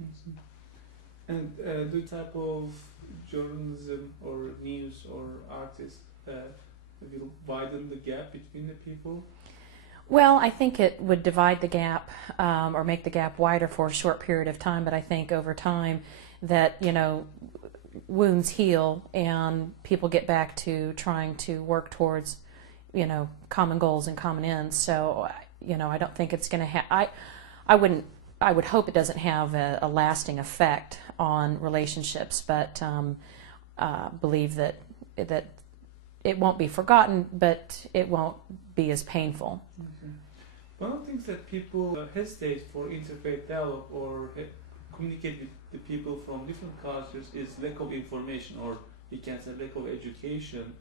Mhm. And the type of journalism or news or artist will widen the gap between the people? Well, I think it would divide the gap or make the gap wider for a short period of time, but I think over time that, wounds heal and people get back to trying to work towards, common goals and common ends. So, I don't think it's going to have, I would hope it doesn't have a lasting effect on relationships, but believe that it won't be forgotten, but it won't be as painful. Okay. One of the things that people hesitate for interfaith dialogue or communicate with the people from different cultures is lack of information, or you can say lack of education.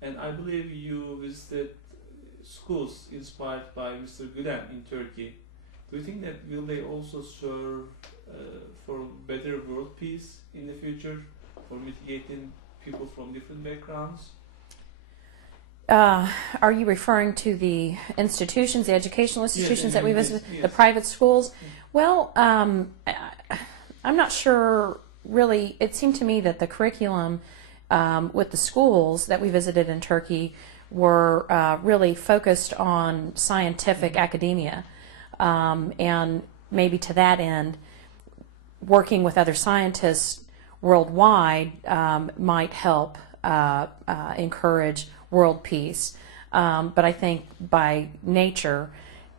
And I believe you visited schools inspired by Mr. Gulen in Turkey. Do you think that will they also serve for better world peace in the future, for mitigating people from different backgrounds? Are you referring to the institutions, the educational institutions that we visited, yes. the private schools? Yeah. Well, I'm not sure really. It seemed to me that the curriculum with the schools that we visited in Turkey were really focused on scientific academia, and maybe to that end, working with other scientists worldwide might help encourage world peace. But I think by nature,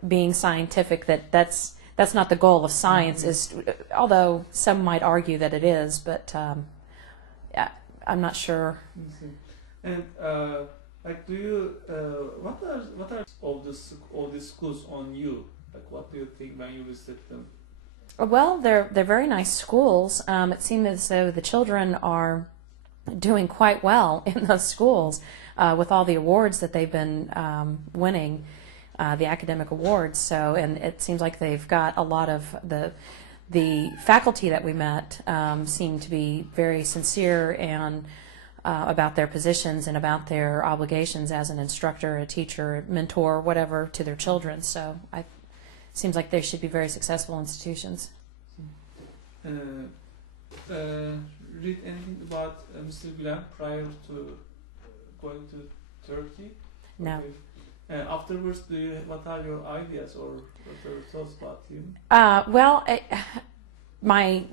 being scientific, that's not the goal of science. Is, although some might argue that it is, but I'm not sure. And like, do you what are all these schools on you? Like, what do you think when you visit them? Well, they're very nice schools. It seems as though the children are doing quite well in those schools with all the awards that they've been winning, the academic awards. So, and it seems like they've got a lot of the faculty that we met seemed to be very sincere and about their positions and about their obligations as an instructor, a teacher, mentor, whatever, to their children. So, it seems like they should be very successful institutions. Read anything about Mr. Gulen prior to going to Turkey? No. Okay. Afterwards, what are your ideas or what are your thoughts about him? Well, my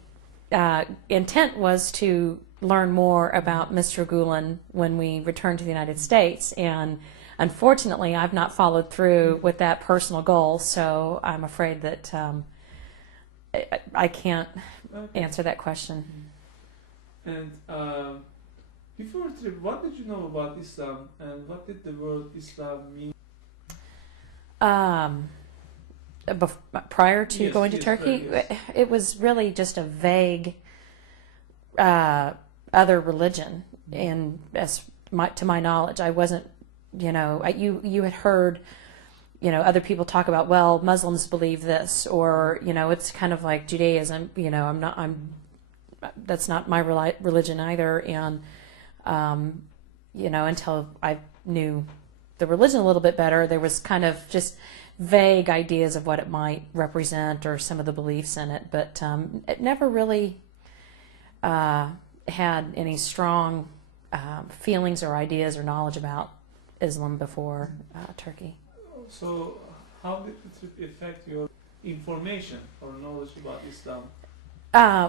intent was to learn more about Mr. Gulen when we returned to the United States, and unfortunately, I've not followed through with that personal goal, so I'm afraid that I can't answer that question. And before the trip, what did you know about Islam, and what did the word Islam mean? Prior to going to yes, Turkey, yes. it was really just a vague other religion, and to my knowledge, I wasn't. You had heard, other people talk about, well, Muslims believe this, or it's kind of like Judaism. That's not my religion either, and until I knew the religion a little bit better, there was kind of just vague ideas of what it might represent or some of the beliefs in it, but it never really had any strong feelings or ideas or knowledge about Islam before Turkey. So, how did the trip affect your information or knowledge about Islam?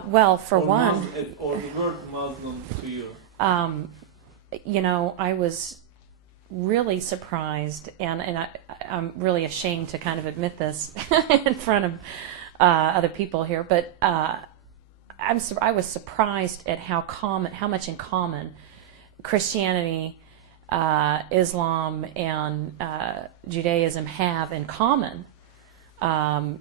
Well, for one, or the word Muslim to you? I was really surprised, and I'm really ashamed to kind of admit this in front of other people here, but I was surprised at how much in common Christianity, Islam, and Judaism have in common.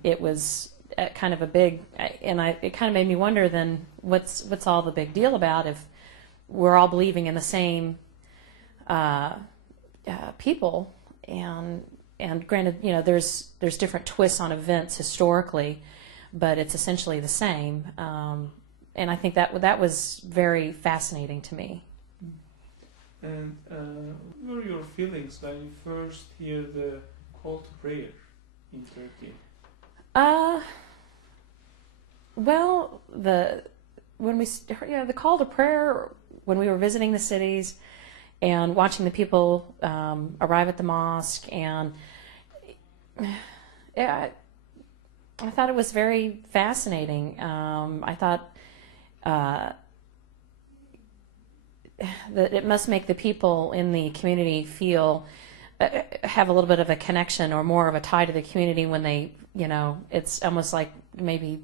It was kind of a big, and it kind of made me wonder then what's all the big deal about if we're all believing in the same people, and granted, there's different twists on events historically, but it's essentially the same, and I think that was very fascinating to me. And what were your feelings when you first hear the call to prayer in Turkey? Well, the call to prayer when we were visiting the cities and watching the people arrive at the mosque, and yeah, I thought it was very fascinating. I thought that it must make the people in the community feel have a little bit of a connection or more of a tie to the community when they, it's almost like maybe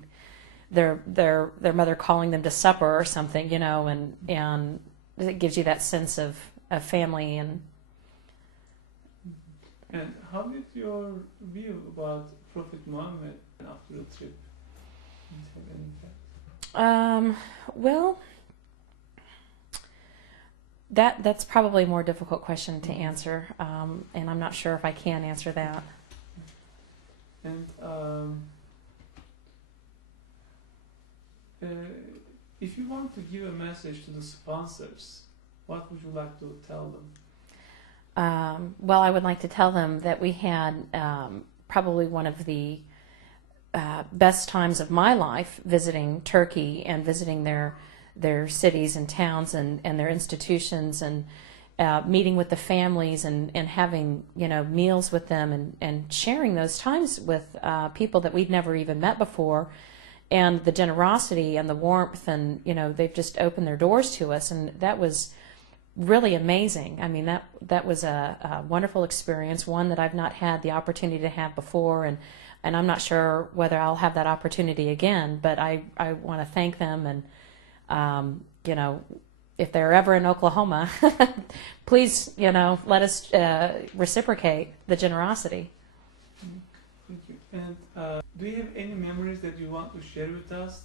their mother calling them to supper or something, and it gives you that sense of family. And how did your view about Prophet Muhammad after the trip? Did it have any impact? Well, that's probably a more difficult question to answer, and I'm not sure if I can answer that. And if you want to give a message to the sponsors, what would you like to tell them? Well, I would like to tell them that we had probably one of the best times of my life visiting Turkey and visiting their cities and towns and their institutions, and meeting with the families and having meals with them and sharing those times with people that we'd never even met before, and the generosity and the warmth, and they've just opened their doors to us, and that was really amazing. I mean, that was a wonderful experience, one that I've not had the opportunity to have before, and I'm not sure whether I'll have that opportunity again, but I want to thank them, and if they're ever in Oklahoma, please, let us reciprocate the generosity. Thank you. And do you have any memories that you want to share with us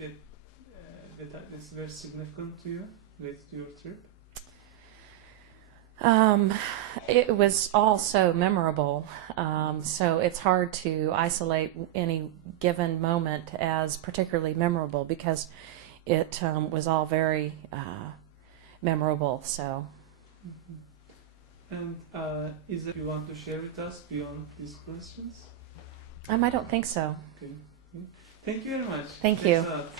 that's very significant to you related to your trip? It was all so memorable, so it's hard to isolate any given moment as particularly memorable, because it was all very memorable. So. Mm-hmm. And is that you want to share with us beyond these questions? I don't think so. Okay. Thank you very much. Thank you. Thanks a lot.